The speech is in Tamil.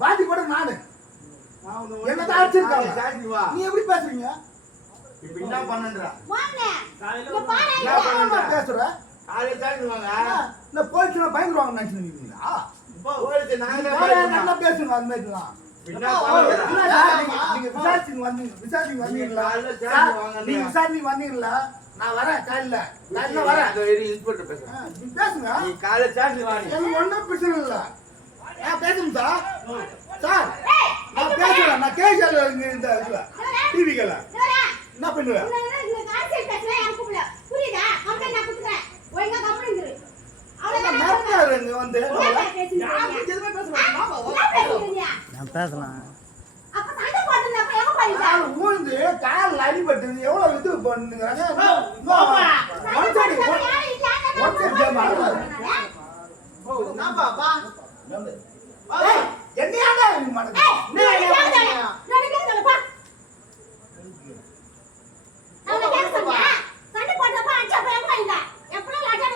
பாதி கூட நானு என்னதான் அடிச்சிருக்காங்க. நீ எப்படி பேசுறீங்க? இப்ப என்ன பண்ணன்றா பேசுற இந்த போலீஸ்ல பயந்துருவாங்க நினைச்சுங்களா? நல்லா பேசுங்க. அந்த மாதிரிலாம் விசாரிச்சு வந்தீங்களா? நீங்க விசாரிச்சு வந்தீங்களா? நான் வரேன் காலையில வரேன். பேசுங்க. எனக்கு ஒன்றும் பிரச்சனை இல்லை. பேசுங்க சார். நான் பேசுறேன். நான் கேஷ் இந்த இதுல டிவிக்கல என்ன பண்ணுவேன்? ஊழ்ந்து கால் அடிபட்டது எவ்வளவு இது பண்ணுங்கிறாங்க. என்னையாடா